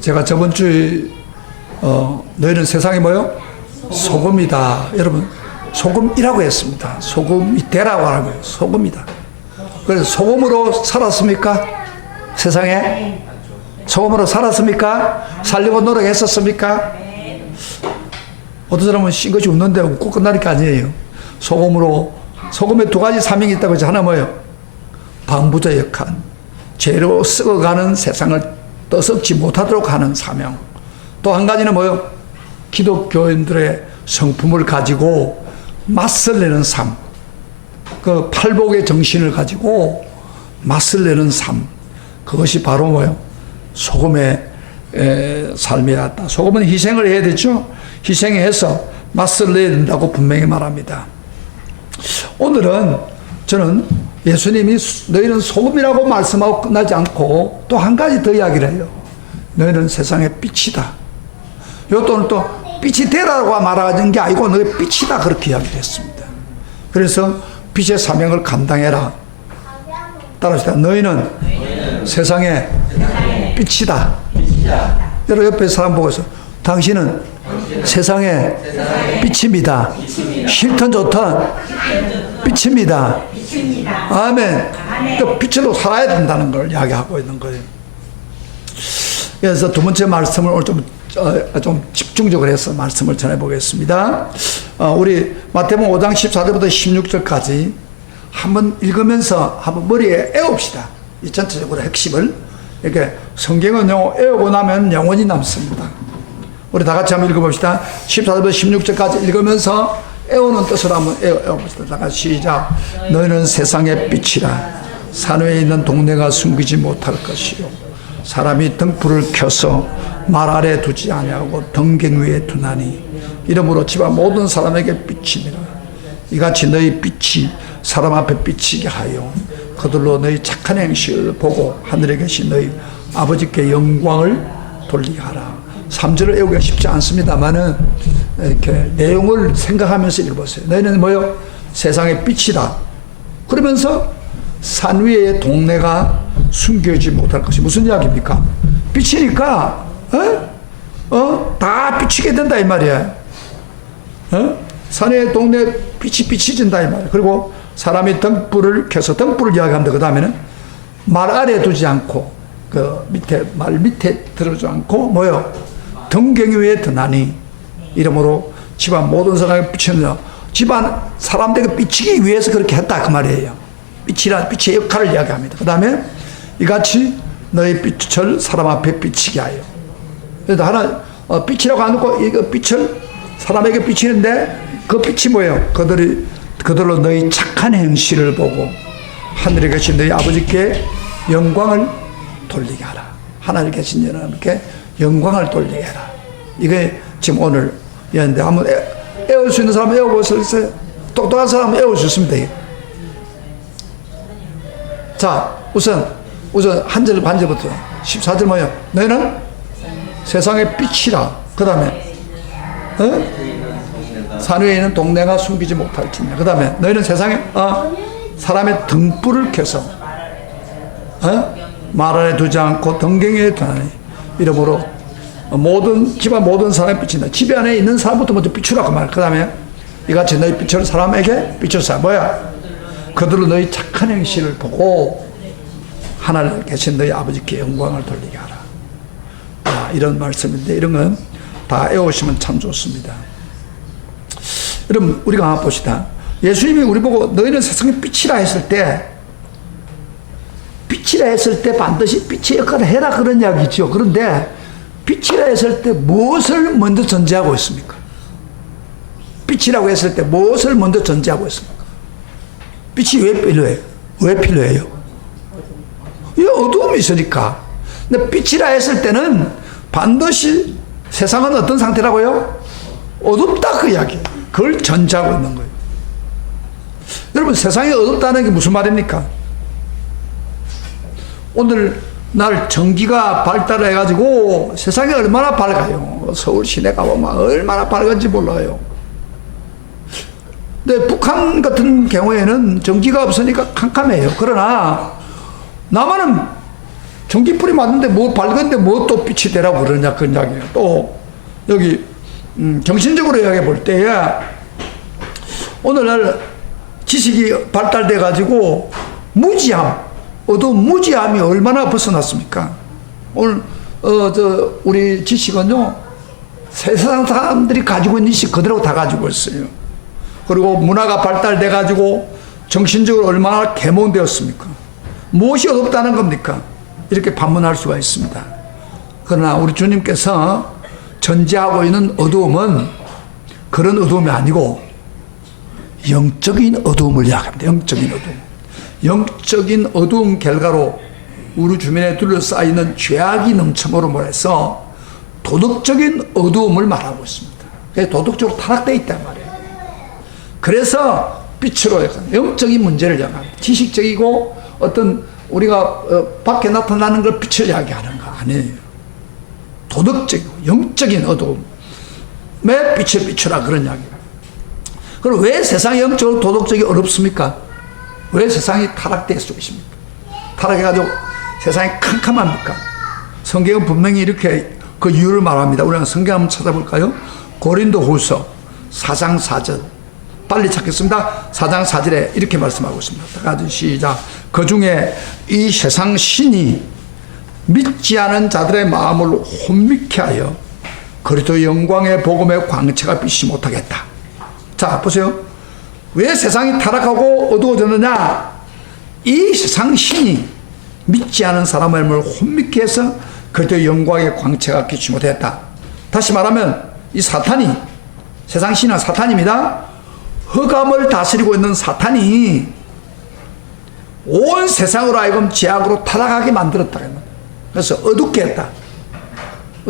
제가 저번 주에 너희는 세상이 뭐요? 소금이다. 여러분 소금이라고 했습니다. 소금이 되라고 하는 거예요. 소금이다. 그래서 소금으로 살았습니까? 세상에? 소금으로 살았습니까? 살려고 노력했었습니까? 어떤 사람은 신 것이 웃는데 웃고 끝날 게 아니에요. 소금에 두 가지 사명이 있다고 해서 하나 뭐예요? 방부제 역할. 죄로 썩어가는 세상을 떠섞지 못하도록 하는 사명. 또 한 가지는 뭐예요? 기독교인들의 성품을 가지고 맞설 내는 삶. 그 팔복의 정신을 가지고 맞설 내는 삶. 그것이 바로 뭐예요? 소금의 삶이었다. 소금은 희생을 해야 되죠. 희생해서 맞설 내야 된다고 분명히 말합니다. 오늘은 저는 예수님이 너희는 소금이라고 말씀하고 끝나지 않고 또 한 가지 더 이야기를 해요. 너희는 세상의 빛이다. 이것도 또 빛이 되라고 말하는 게 아니고 너희 빛이다 그렇게 이야기를 했습니다. 그래서 빛의 사명을 감당해라. 따라합시다. 너희는 세상의 빛이다. 여러분 옆에 사람 보고서 당신은 세상의 빛입니다. 싫든 좋든 빛입니다. 아멘. 그 빛으로 살아야 된다는 걸 이야기하고 있는 거예요. 그래서 두 번째 말씀을 오늘 좀 집중적으로 해서 말씀을 전해보겠습니다. 우리 마태복음 5장 14절부터 16절까지 한번 읽으면서 한번 머리에 애웁시다. 이 전체적으로 핵심을. 이렇게 성경은 애우고 나면 영원히 남습니다. 우리 다 같이 한번 읽어봅시다. 14절부터 16절까지 읽으면서 애우는 뜻으로 한번 애워봅시다. 다 같이 시작. 너희는 세상의 빛이라. 산 위에 있는 동네가 숨기지 못할 것이요 사람이 등불을 켜서 말 아래 두지 아니하고 등경 위에 두나니 이러므로 집안 모든 사람에게 빛이니라. 이같이 너희 빛이 사람 앞에 비치게 하여 그들로 너희 착한 행실을 보고 하늘에 계신 너희 아버지께 영광을 돌리게 하라. 3절을 외우기가 쉽지 않습니다만은 이렇게 내용을 생각하면서 읽어보세요. 너희는 뭐요? 세상의 빛이다. 그러면서 산 위의 동네가 숨겨지지 못할 것이 무슨 이야기입니까? 빛이니까 다 비치게 된다 이 말이야. 산 위의 동네 빛이 비치진다 이 말이야. 그리고 사람이 등불을 켜서 등불을 이야기한다. 그 다음에는 말 아래 두지 않고 그 밑에 말 밑에 들어주지 않고 뭐요? 등경 위에 드나니 이러므로 집안 모든 사람에게 비치는 집안 사람들에게 비치기 위해서 그렇게 했다 그 말이에요. 빛의 역할을 이야기합니다. 그 다음에 이같이 너희 빛을 사람 앞에 비치게 하여. 그래서 하나 빛이라고 안 놓고 이거 빛을 사람에게 비치는데 그 빛이 뭐예요? 그들로 너희 착한 행실을 보고 하늘에 계신 너희 아버지께 영광을 돌리게 하라. 하나님에 계신 여러분께 영광을 돌리게 해라. 이게 지금 오늘 이런데 한번 애울 수 있는 사람 애워보세요. 똑똑한 사람 애울 수 있으면 돼요. 자, 우선 한 절 반절부터 14절 뭐예요? 너희는 세상의 빛이라. 그 다음에 산 위에 있는 동네가 숨기지 못할지니라. 그 다음에 너희는 세상에 사람의 등불을 켜서 말 안에 두지 않고 등경에 두나니 이러므로 집안 모든 사람의 빛이다. 집 안에 있는 사람부터 먼저 비추라고 말. 그 다음에 이같이 너희 빛을 사람에게 비춰서 뭐야? 그들로 너희 착한 행실을 보고 하나님에 계신 너희 아버지께 영광을 돌리게 하라. 이런 말씀인데 이런 건 다 애우시면 참 좋습니다. 여러분 우리가 한번 봅시다. 예수님이 우리 보고 너희는 세상의 빛이라 했을 때 반드시 빛의 역할을 해라 그런 이야기죠. 그런데 빛이라 했을 때 무엇을 먼저 전제하고 있습니까? 빛이라고 했을 때 무엇을 먼저 전제하고 있습니까? 빛이 왜 필요해요? 왜 필요해요? 이 어두움이 있으니까. 근데 빛이라 했을 때는 반드시 세상은 어떤 상태라고요? 어둡다 그 이야기. 그걸 전제하고 있는 거예요. 여러분 세상이 어둡다는 게 무슨 말입니까? 오늘 날 전기가 발달해가지고 세상이 얼마나 밝아요. 서울 시내 가보면 얼마나 밝은지 몰라요. 근데 북한 같은 경우에는 전기가 없으니까 캄캄해요. 그러나 남한은 전기불이 맞는데 뭐 밝은데 뭐 또 빛이 되라고 그러냐 그 이야기예요. 또 여기 정신적으로 이야기해 볼 때에 오늘날 지식이 발달돼 가지고 무지함, 어두운 무지함이 얼마나 벗어났습니까? 오늘 우리 지식은요 세상 사람들이 가지고 있는 지식 그대로 다 가지고 있어요. 그리고 문화가 발달돼 가지고 정신적으로 얼마나 계몽되었습니까? 무엇이 어둡다는 겁니까? 이렇게 반문할 수가 있습니다. 그러나 우리 주님께서 전제하고 있는 어두움은 그런 어두움이 아니고 영적인 어두움을 이야기합니다. 영적인 어두움. 영적인 어두움 결과로 우리 주변에 둘러싸이는 죄악이 넘쳐므로 해서 도덕적인 어두움을 말하고 있습니다. 도덕적으로 타락되어 있단 말이에요. 그래서 빛으로 영적인 문제를 이야기합니다. 지식적이고 어떤 우리가 밖에 나타나는 걸 빛을 이야기하는 거 아니에요. 도덕적이고 영적인 어두움에 빛을 비추라 그런 이야기예요. 그럼 왜 세상이 영적으로 도덕적이 어렵습니까? 왜 세상이 타락되어 있습니까? 타락해가지고 세상이 캄캄합니까? 성경은 분명히 이렇게 그 이유를 말합니다. 우리가 성경 한번 찾아볼까요? 고린도후서 4장 4절 빨리 찾겠습니다. 4장 4절에 이렇게 말씀하고 있습니다. 다 같이 시작. 그 중에 이 세상 신이 믿지 않은 자들의 마음을 혼미케 하여 그리스도 영광의 복음의 광채가 비치지 못하겠다. 자 보세요. 왜 세상이 타락하고 어두워졌느냐? 이 세상 신이 믿지 않은 사람의 마음을 혼미케 해서 그리스도 영광의 광채가 비치지 못했다. 다시 말하면 이 사탄이, 세상 신은 사탄입니다. 흑암을 다스리고 있는 사탄이 온 세상으로 하여금 죄악으로 타락하게 만들었다. 그래서 어둡게 했다.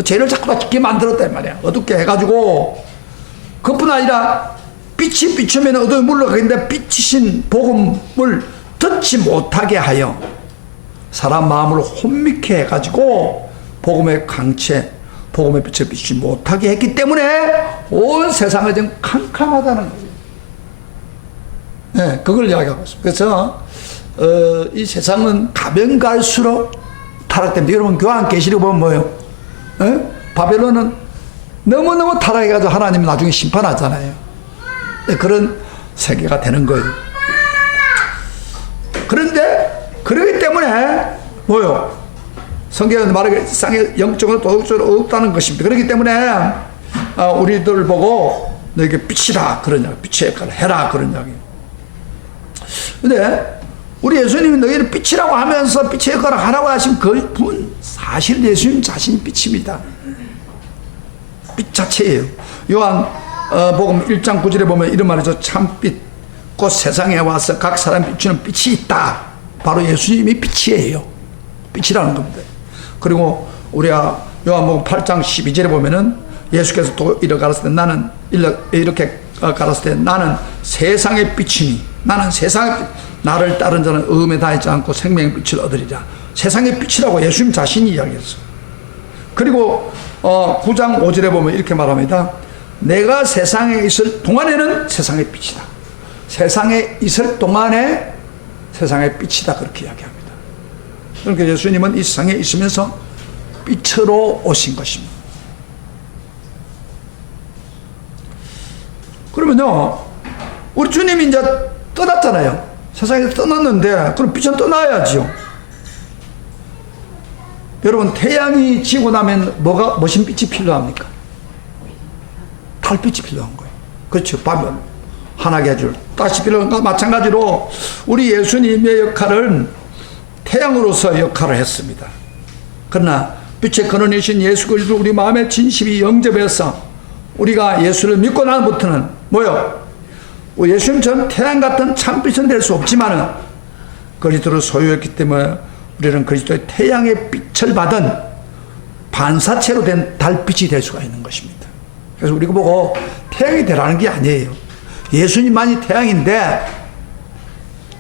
죄를 자꾸 짓게 만들었다 말이야. 어둡게 해가지고 그뿐 아니라 빛이 비추면 어둠이 물러가는데 빛이신 복음을 듣지 못하게 하여 사람 마음을 혼미케 해가지고 복음의 광채, 복음의 빛을 비추지 못하게 했기 때문에 온 세상이 좀 캄캄하다는 거예요. 네, 그걸 이야기하고 있습니다. 그래서 이 세상은 가면 갈수록 타락됩니다. 여러분 요한계시록 보면 뭐예요? 네? 바벨론은 너무너무 타락해가지고 하나님이 나중에 심판하잖아요. 네, 그런 세계가 되는 거예요. 그런데 그러기 때문에 뭐요? 성경은 말하기를 세상에 영적으로 도덕적으로 없다는 것입니다. 그렇기 때문에 우리들 보고 너에게 빛이라 그런 이야기, 빛의 역할을 해라 그런 이야기. 근데 우리 예수님이 너희를 빛이라고 하면서 빛의 역할을 하라고 하신 그 사실 예수님 자신이 빛입니다. 빛 자체예요. 요한 복음 1장 9절에 보면 이런 말이죠. 참빛 곧 세상에 와서 각 사람 비추는 빛이 있다. 바로 예수님이 빛이에요. 빛이라는 겁니다. 그리고 우리가 요한복음 8장 12절에 보면은 예수께서 또 이렇게 가르쳤을 때 나는 이렇게 가르쳤을 때 나는 세상의 빛이니 나는 세상의 빛, 나를 따른 자는 어둠에 다니지 않고 생명의 빛을 얻으리라. 세상의 빛이라고 예수님 자신이 이야기했어요. 그리고 9장 5절에 보면 이렇게 말합니다. 내가 세상에 있을 동안에는 세상의 빛이다. 세상에 있을 동안에 세상의 빛이다. 그렇게 이야기합니다. 그러니까 예수님은 이 세상에 있으면서 빛으로 오신 것입니다. 그러면요, 우리 주님이 이제 떠났잖아요. 세상에서 떠났는데, 그럼 빛은 떠나야지요. 여러분, 태양이 지고 나면 무슨 빛이 필요합니까? 달빛이 필요한 거예요. 그렇죠. 밤을 환하게 해줄 다시 필요한 것과 마찬가지로 우리 예수님의 역할은 태양으로서 역할을 했습니다. 그러나 빛의 근원이신 예수 그리스도 우리 마음에 진심이 영접해서 우리가 예수를 믿고 나부터는 뭐요? 예수님처럼 태양 같은 참빛은 될 수 없지만은 그리스도를 소유했기 때문에 우리는 그리스도의 태양의 빛을 받은 반사체로 된 달빛이 될 수가 있는 것입니다. 그래서 우리가 보고 태양이 되라는 게 아니에요. 예수님만이 태양인데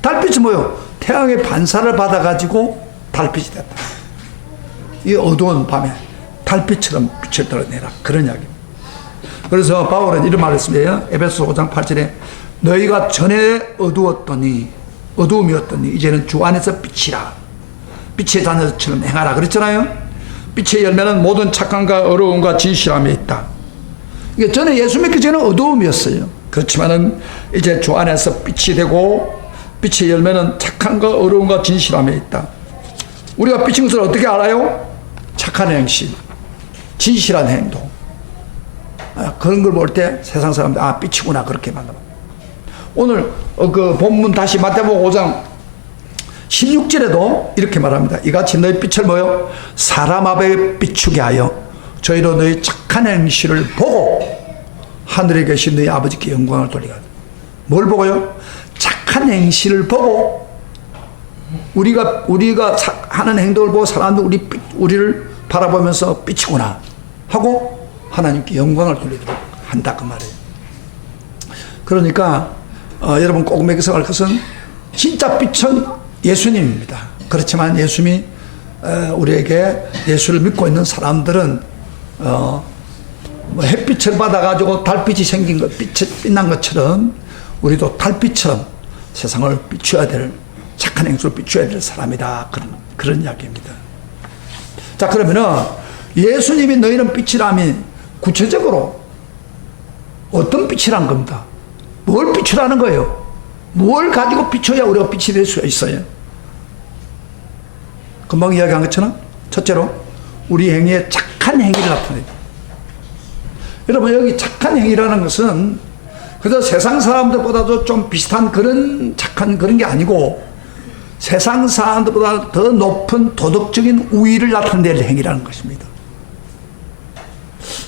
달빛은 뭐요? 태양의 반사를 받아가지고 달빛이 됐다. 이 어두운 밤에 달빛처럼 빛을 드러내라. 그런 이야기입니다. 그래서 바울은 이런 말을 했습니다. 에베소서 5장 8절에 너희가 전에 어두움이었더니 이제는 주 안에서 빛이라. 빛의 자녀처럼 행하라 그랬잖아요. 빛의 열매는 모든 착함과 어려움과 진실함에 있다. 이게 전에 예수 믿기 전에 어두움이었어요. 그렇지만은 이제 주 안에서 빛이 되고 빛의 열매는 착함과 어려움과 진실함에 있다. 우리가 빛인 것을 어떻게 알아요? 착한 행실, 진실한 행동. 그런 걸 볼 때 세상 사람들 빛이구나 그렇게 만나요. 오늘 그 본문 다시 마태복음 5장 16절에도 이렇게 말합니다. 이같이 너희 빛을 뭐요? 사람 앞에 비추게 하여 저희로 너희 착한 행실을 보고 하늘에 계신 너희 아버지께 영광을 돌리라. 뭘 보고요? 착한 행실을 보고 우리가 하는 행동을 보고 사람들 우리를 바라보면서 빛이구나 하고 하나님께 영광을 돌리도록 한다 그 말이에요. 그러니까 여러분 꼭 매기서 알 것은 진짜 빛은 예수님입니다. 그렇지만 예수님이 우리에게 예수를 믿고 있는 사람들은 햇빛을 받아가지고 달빛이 생긴 것, 빛난 것처럼 우리도 달빛처럼 세상을 비춰야 될, 착한 행수를 비춰야 될 사람이다. 그런 이야기입니다. 자, 그러면은 예수님이 너희는 빛이라면 구체적으로 어떤 빛이란 겁니다. 뭘 비추라는 거예요? 뭘 가지고 비춰야 우리가 빛이 될 수가 있어요? 금방 이야기한 것처럼 첫째로 우리 행위에 착한 행위를 나타내요. 여러분 여기 착한 행위라는 것은 그저 세상 사람들보다도 좀 비슷한 그런 착한 그런 게 아니고 세상 사람들보다 더 높은 도덕적인 우위를 나타낼 행위라는 것입니다.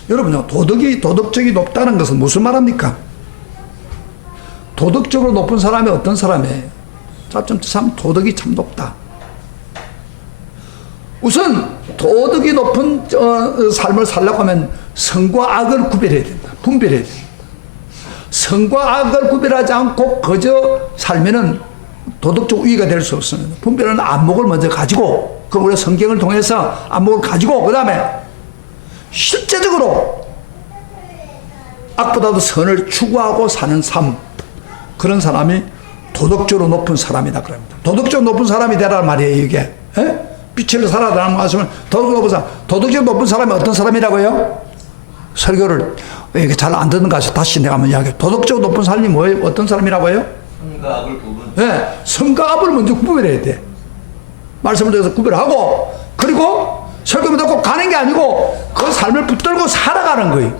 여러분요, 도덕적이 높다는 것은 무슨 말합니까? 도덕적으로 높은 사람이 어떤 사람이에요? 참 도덕이 참 높다. 우선 도덕이 높은 삶을 살려고 하면 선과 악을 구별해야 된다. 분별해야 된다. 선과 악을 구별하지 않고 그저 살면은 도덕적 우위가 될 수 없습니다. 분별은 안목을 먼저 가지고, 그 우리가 성경을 통해서 안목을 가지고 그 다음에 실제적으로 악보다도 선을 추구하고 사는 삶, 그런 사람이 도덕적으로 높은 사람이다 그럽니다. 도덕적으로 높은 사람이 되라는 말이에요 이게. 빛을 살아라는 말씀은 도덕적으로 높은 사람이 어떤 사람이라고요? 설교를 이게 잘 안 듣는 거 같아서 다시 내가 한번 이야기해. 도덕적으로 높은 사람이 뭐예요? 어떤 사람이라고요? 선과 악을 구분. 네, 선과 악을 먼저 구별해야 돼. 말씀을 통해서 구별하고, 그리고 설교를 듣고 가는 게 아니고 그 삶을 붙들고 살아가는 거예요.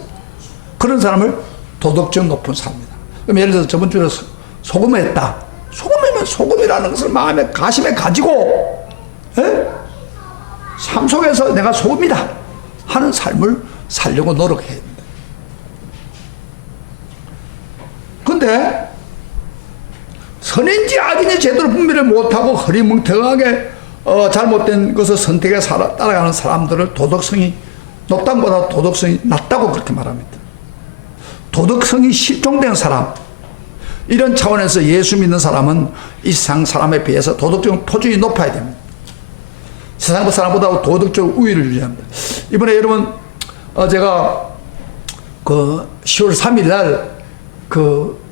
그런 사람을 도덕적 높은 사람이다. 그럼 예를 들어서 저번 주에 소금을 했다. 소금이면 소금이라는 것을 마음에 가심에 가지고 삶 속에서 내가 소금이다 하는 삶을 살려고 노력해야 된다. 근데 선인지 악인지 제대로 분별을 못하고 허리멍텅하게 잘못된 것을 선택해 따라가는 사람들을 도덕성이 높다는 것보다 도덕성이 낮다고 그렇게 말합니다. 도덕성이 실종된 사람, 이런 차원에서 예수 믿는 사람은 이 세상 사람에 비해서 도덕적 표준이 높아야 됩니다. 세상 사람보다 도덕적 우위를 유지합니다. 이번에 여러분 제가 그 10월 3일 날 그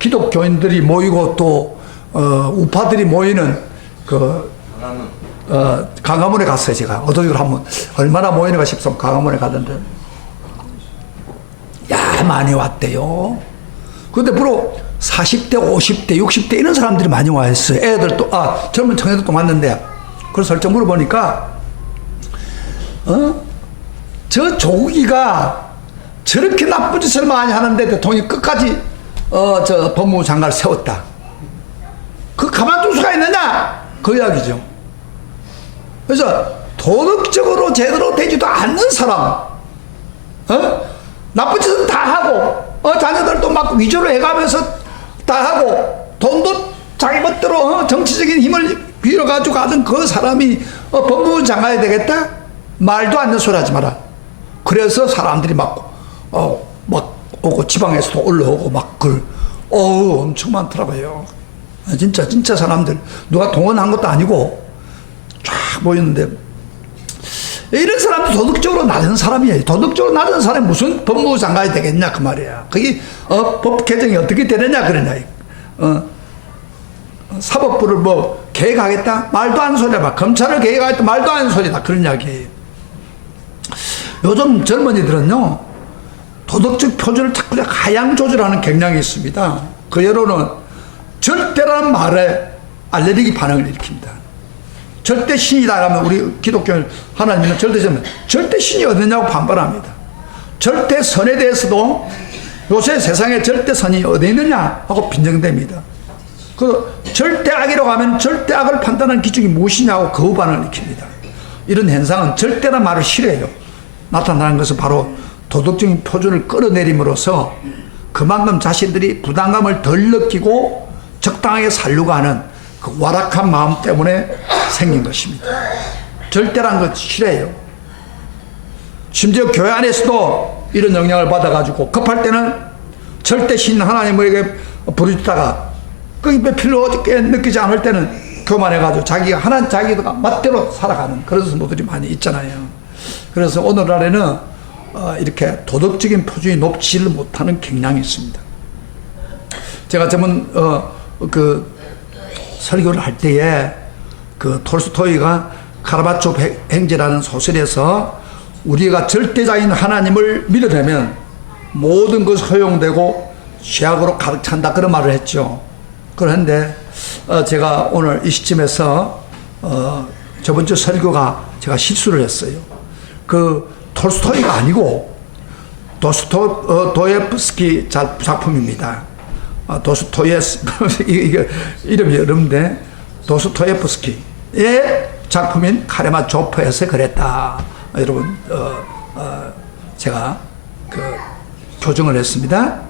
기독교인들이 모이고 또 우파들이 모이는 그 강화문에 갔어요. 제가 어디로 한번 얼마나 모이는가 싶어서 강화문에 가던데 야 많이 왔대요. 근데 프로 40대 50대 60대 이런 사람들이 많이 와 있어요. 애들도 젊은 청년들도 왔는데 그래서 설정 물어보니까 저 조국이가 저렇게 나쁜 짓을 많이 하는데 대통령이 끝까지 저 법무부 장관을 세웠다. 그 가만둘 수가 있느냐? 그 이야기죠. 그래서 도덕적으로 제대로 되지도 않는 사람, 나쁜 짓은 다 하고, 자녀들도 막 위조를 해가면서 다 하고, 돈도 자기 멋대로 정치적인 힘을 빌어가지고 가던 그 사람이 법무부 장관이 되겠다? 말도 안 되는 소리 하지 마라. 그래서 사람들이 막 오고 지방에서도 올라오고 막 엄청 많더라고요. 진짜 사람들 누가 동원한 것도 아니고 쫙 모였는데 이런 사람도 도덕적으로 낮은 사람이에요. 도덕적으로 낮은 사람이 무슨 법무부 장관이 되겠냐 그 말이야. 그게 법 개정이 어떻게 되느냐 그러냐. 사법부를 뭐 개혁하겠다? 말도 안 소리야. 막 검찰을 개혁하겠다? 말도 안 소리다. 그런 이야기예요. 요즘 젊은이들은요, 도덕적 표준을 자꾸 하향 조절하는 경향이 있습니다. 그 예로는 절대라는 말에 알레르기 반응을 일으킵니다. 절대 신이다 하면 우리 기독교 하나님은 절대 신이 어디냐고 반발합니다. 절대 선에 대해서도 요새 세상에 절대 선이 어디 있느냐 하고 빈정됩니다. 그 절대 악이라고 하면 절대 악을 판단하는 기준이 무엇이냐고 거부 반응을 일으킵니다. 이런 현상은 절대란 말을 싫어해요. 나타나는 것은 바로 도덕적인 표준을 끌어내림으로써 그만큼 자신들이 부담감을 덜 느끼고 적당하게 살려고 하는 그 완악한 마음 때문에 생긴 것입니다. 절대란 것 싫어해요. 심지어 교회 안에서도 이런 영향을 받아가지고 급할 때는 절대 신 하나님에게 부르짖다가 그 필요 없게 느끼지 않을 때는 교만해가지고 자기가 멋대로 살아가는 그런 성도들이 많이 있잖아요. 그래서 오늘날에는 이렇게 도덕적인 표준이 높지를 못하는 경향이 있습니다. 제가 저번 설교를 할 때에 그 톨스토이가 카라바초프 행제라는 소설에서 우리가 절대자인 하나님을 믿으려면 모든 것이 허용되고 죄악으로 가득 찬다 그런 말을 했죠. 그런데 제가 오늘 이 시점에서 저번 주 설교가 제가 실수를 했어요. 그 톨스토이가 아니고 도스토예프스키 작품입니다. 이게 이름이 어렵는데 도스토예프스키의 작품인 카라마초프에서 그랬다. 여러분 제가 교정을 했습니다.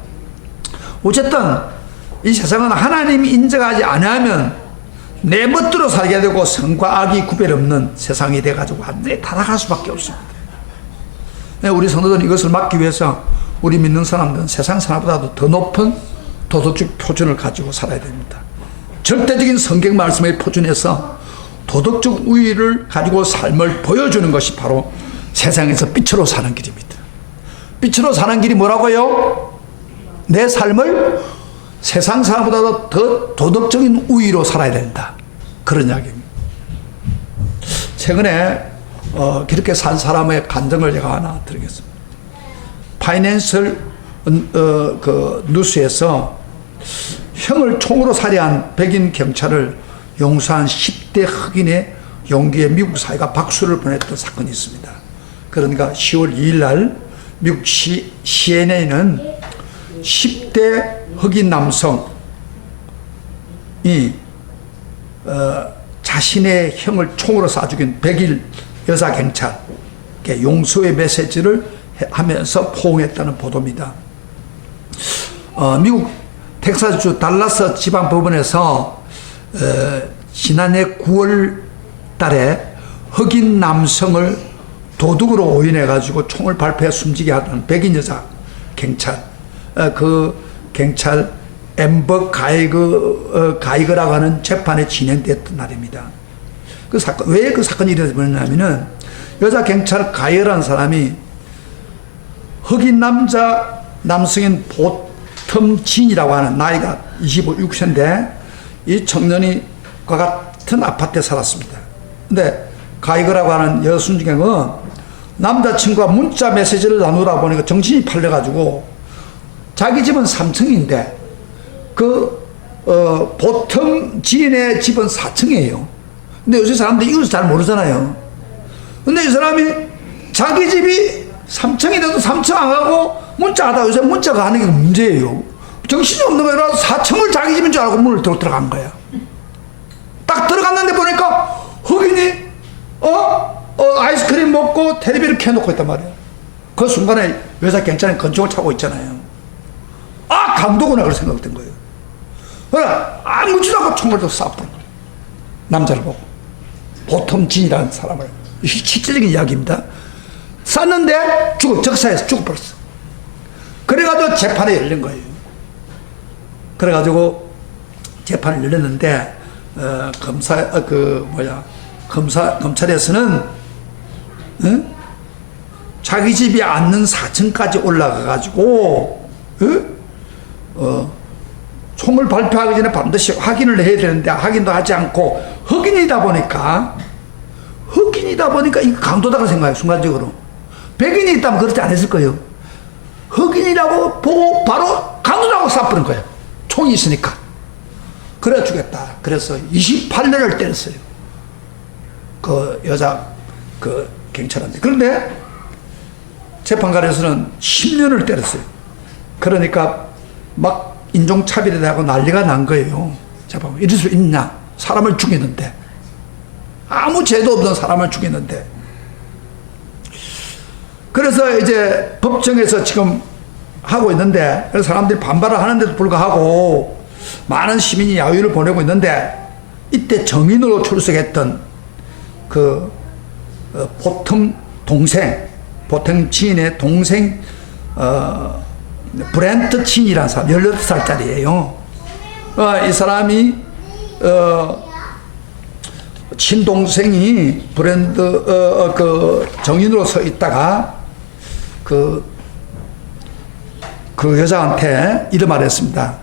어쨌든 이 세상은 하나님이 인정하지 않으면 내 멋대로 살게 되고 선과 악이 구별 없는 세상이 돼가지고 완전히 타락할 수밖에 없습니다. 우리 성도들은 이것을 막기 위해서 우리 믿는 사람들은 세상 사람보다도 더 높은 도덕적 표준을 가지고 살아야 됩니다. 절대적인 성경 말씀의 표준에서 도덕적 우위를 가지고 삶을 보여주는 것이 바로 세상에서 빛으로 사는 길입니다. 빛으로 사는 길이 뭐라고요? 내 삶을 세상 사람보다도 더 도덕적인 우위로 살아야 된다. 그런 이야기입니다. 최근에 그렇게 산 사람의 간증을 제가 하나 드리겠습니다. 파이낸셜 뉴스에서 형을 총으로 살해한 백인 경찰을 용서한 10대 흑인의 용기에 미국 사회가 박수를 보냈던 사건이 있습니다. 그러니까 10월 2일 날 미국 CNN은 10대 흑인 남성이 자신의 형을 총으로 쏴 죽인 백일 여자 경찰께 용서의 메시지를 하면서 포옹했다는 보도입니다. 미국 텍사스주 달라스 지방법원에서 지난해 9월 달에 흑인 남성을 도둑으로 오인해가지고 총을 발표해 숨지게 하던 백인 여자 경찰, 그 경찰 엠버 가이거라고 하는 재판이 진행됐던 날입니다. 그 사건, 왜 그 사건이 일어났냐면은 여자 경찰 가이어라는 사람이 흑인 남성인 보텀진이라고 하는 나이가 26세인데 이 청년이 과 같은 아파트에 살았습니다. 근데 가이거라고 하는 여순경은 남자친구가 문자 메시지를 나누다 보니까 정신이 팔려가지고 자기 집은 3층인데 보텀 지인의 집은 4층이에요. 근데 요새 사람들이 이것을 잘 모르잖아요. 근데 이 사람이 자기 집이 3층인데도 3층 안 가고 문자하다 요새 문자가 하는 게 문제예요. 정신이 없는 거라 4층을 자기 집인 줄 알고 문을 들어간 거야. 딱 들어갔는데 보니까 흑인이 아이스크림 먹고 텔레비를 켜놓고 있단 말이야. 그 순간에 여자 경찰은 건총을 차고 있잖아요. 아, 강도구나 그런 생각된 거예요. 그래 아무지도 않고 총을 쏘았던 거예요. 남자를 보고 보텀진이라는 사람을. 실질적인 이야기입니다. 쐈는데 적사에서 죽어버렸어. 그래가지고 재판이 열린 거예요. 그래가지고 재판을 열렸는데 검찰에서는 자기 집이 앉는 4층까지 올라가가지고 총을 발표하기 전에 반드시 확인을 해야 되는데 확인도 하지 않고 흑인이다 보니까 이 강도다고 생각해요. 순간적으로 백인이 있다면 그렇지 않았을 거예요. 흑인이라고 보고 바로 강도라고 쏴버린 거예요. 총이 있으니까. 그래 주겠다. 그래서 28년을 때렸어요. 그 여자 그 경찰한테. 그런데 재판관에서는 10년을 때렸어요. 그러니까 막 인종차별에 대하고 난리가 난 거예요. 재판관 이럴 수 있냐? 사람을 죽였는데, 아무 죄도 없는 사람을 죽였는데. 그래서 이제 법정에서 지금 하고 있는데, 그래서 사람들이 반발을 하는데도 불구하고 많은 시민이 야유를 보내고 있는데, 이때 정인으로 출석했던 그 보텀 지인의 동생 브렌트 친이라는 사람, 18살짜리예요. 이 사람이 친동생이 그 정인으로 서 있다가 그 여자한테 이런 말을 했습니다.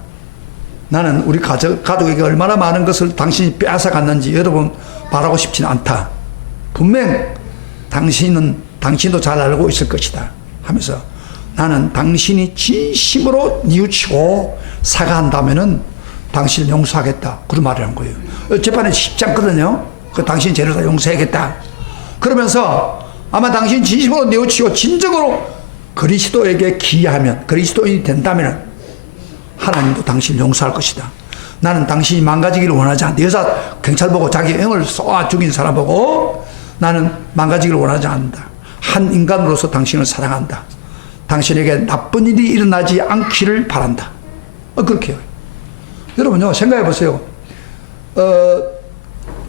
나는 우리 가족에게 얼마나 많은 것을 당신이 빼앗아 갔는지 여러분 말하고 싶지는 않다. 분명 당신도 잘 알고 있을 것이다 하면서, 나는 당신이 진심으로 뉘우치고 사과한다면은 당신을 용서하겠다. 그런 말을 한 거예요. 재판에 쉽지 않거든요. 당신 죄를 다 용서하겠다. 그러면서 아마 당신 진심으로 뉘우치고 진정으로 그리스도에게 기여하면, 그리스도인이 된다면 하나님도 당신을 용서할 것이다. 나는 당신이 망가지기를 원하지 않는다. 여자 경찰 보고 자기 형을 쏘아 죽인 사람 보고 나는 망가지기를 원하지 않는다. 한 인간으로서 당신을 사랑한다. 당신에게 나쁜 일이 일어나지 않기를 바란다. 그렇게 해요. 여러분요, 생각해 보세요.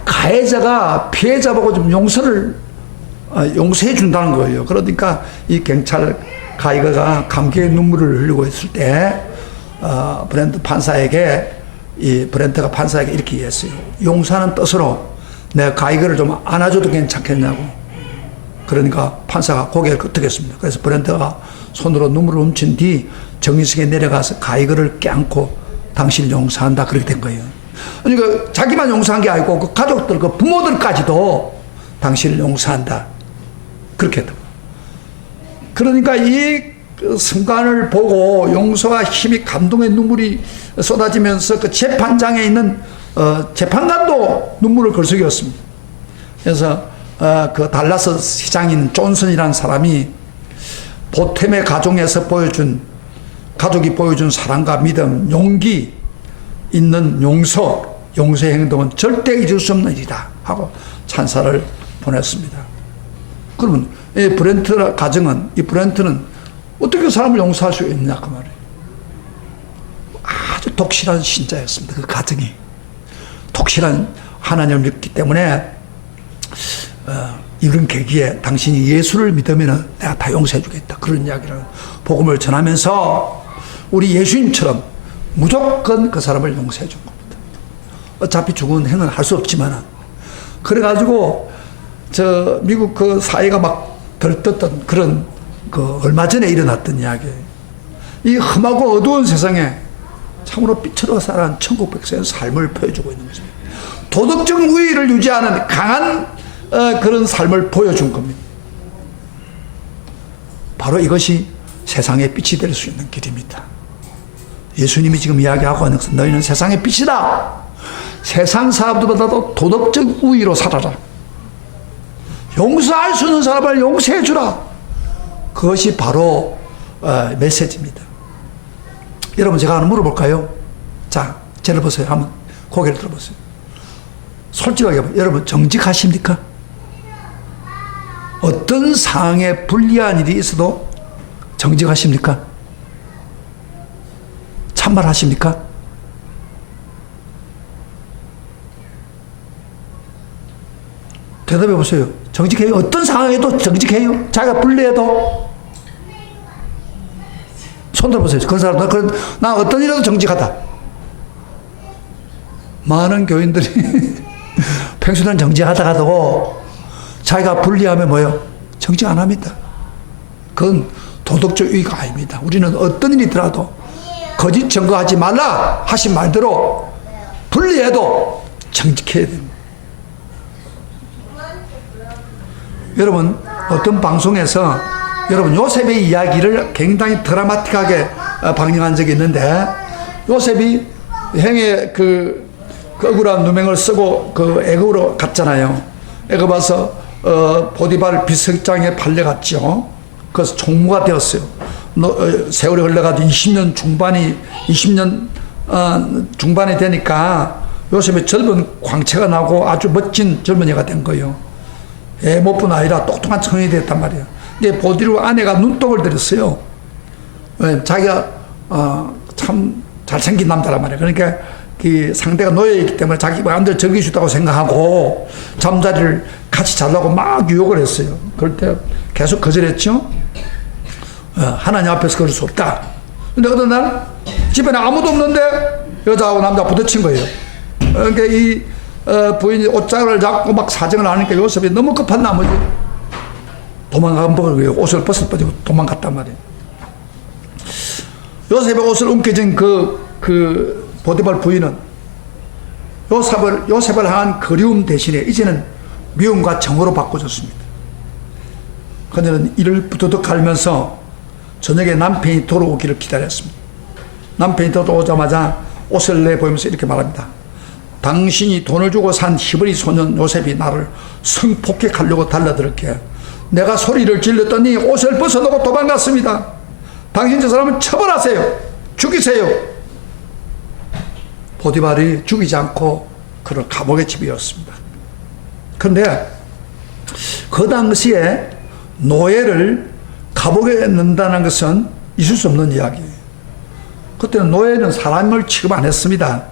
가해자가 피해자 보고 좀 용서해 준다는 거예요. 그러니까 이 경찰 가이거가 감격의 눈물을 흘리고 있을 때 브렌트가 판사에게 이렇게 얘기했어요. 용서하는 뜻으로 내가 가이거를 좀 안아줘도 괜찮겠냐고. 그러니까 판사가 고개를 끄덕였습니다. 그래서 브렌트가 손으로 눈물을 훔친 뒤 정인석에 내려가서 가이거를 껴안고 당신을 용서한다, 그렇게 된 거예요. 그러니까 자기만 용서한 게 아니고 그 가족들, 그 부모들까지도 당신을 용서한다, 그렇게 했다. 그러니까 이 순간을 보고 용서와 힘이, 감동의 눈물이 쏟아지면서 그 재판장에 있는 재판관도 눈물을 걸썩였습니다. 그래서 그 달라스 시장인 존슨이라는 사람이 보템의 가족이 보여준 사랑과 믿음, 용기 있는 용서의 행동은 절대 잊을 수 없는 일이다 하고 찬사를 보냈습니다. 그러면 이 브렌트 가정은, 이 브렌트는 어떻게 사람을 용서할 수 있느냐, 그 말이에요. 아주 독실한 신자였습니다. 그 가정이 독실한 하나님을 믿기 때문에 이런 계기에 당신이 예수를 믿으면 내가 다 용서해 주겠다, 그런 이야기를, 복음을 전하면서 우리 예수님처럼 무조건 그 사람을 용서해 준 겁니다. 어차피 죽은 행은 할 수 없지만, 그래가지고 미국 그 사회가 막 들떴던 그런 얼마 전에 일어났던 이야기예요. 이 험하고 어두운 세상에 참으로 빛으로 살아간 천국 백성의 삶을 보여주고 있는 것입니다. 도덕적 우위를 유지하는 강한 그런 삶을 보여준 겁니다. 바로 이것이 세상의 빛이 될 수 있는 길입니다. 예수님이 지금 이야기하고 있는 것은 너희는 세상의 빛이다. 세상 사람들보다도 도덕적 우위로 살아라. 용서할 수 있는 사람을 용서해 주라. 그것이 바로 메시지입니다. 여러분, 제가 하나 물어볼까요? 자, 저를 보세요. 한번 고개를 들어보세요. 솔직하게 여러분, 정직하십니까? 어떤 상황에 불리한 일이 있어도 정직하십니까? 참말하십니까? 대답해 보세요. 정직해요? 어떤 상황에도 정직해요? 자기가 불리해도? 손 들어보세요. 그 사람, 나 어떤 일에도 정직하다. 많은 교인들이 평소에는 정직하다가도 자기가 불리하면 뭐예요? 정직 안 합니다. 그건 도덕적 의의가 아닙니다. 우리는 어떤 일이 있더라도 거짓 증거하지 말라 하신 말대로 불리해도 정직해야 됩니다. 여러분, 어떤 방송에서 여러분 요셉의 이야기를 굉장히 드라마틱하게 방영한 적이 있는데, 요셉이 형의 그 억울한 누명을 쓰고 그 애굽으로 갔잖아요. 애굽 와서 보디발 비서장에 팔려갔죠. 그래서 총무가 되었어요. 세월이 흘러가도 20년 중반이 되니까 요셉이 젊은 광채가 나고 아주 멋진 젊은이가 된 거예요. 외모뿐 아니라 똑똑한 청년이 됐단 말이에요. 이제 보디발 아내가 눈독을 들였어요. 자기가 참 잘생긴 남자란 말이에요. 그러니까 그 상대가 노예이기 때문에 자기 마음대로 즐길 수 있다고 생각하고 잠자리를 같이 자려고 막 유혹을 했어요. 그럴 때 계속 거절했죠. 하나님 앞에서 그럴 수 없다. 근데 어떤 날 집에는 아무도 없는데 여자하고 남자 부딪힌 거예요. 그러니까 이 부인이 옷장을 잡고 막 사정을 하니까 요셉이 너무 급한 나머지 도망간 거예요. 옷을 벗어버리고 도망갔단 말이에요. 요셉의 옷을 움켜쥔 그 보디발 부인은 요셉을 향한 그리움 대신에 이제는 미움과 정으로 바꿔줬습니다. 그녀는 이를 부드덕 갈면서 저녁에 남편이 돌아오기를 기다렸습니다. 남편이 돌아오자마자 옷을 내보이면서 이렇게 말합니다. 당신이 돈을 주고 산 히브리 소년 요셉이 나를 성폭행하려고 달려들었기에 내가 소리를 질렀더니 옷을 벗어놓고 도망갔습니다. 당신 저 사람은 처벌하세요. 죽이세요. 보디발이 죽이지 않고 그를 감옥에 집어넣었습니다. 그런데 그 당시에 노예를 감옥에 넣는다는 것은 있을 수 없는 이야기예요. 그때는 노예는 사람을 취급 안 했습니다.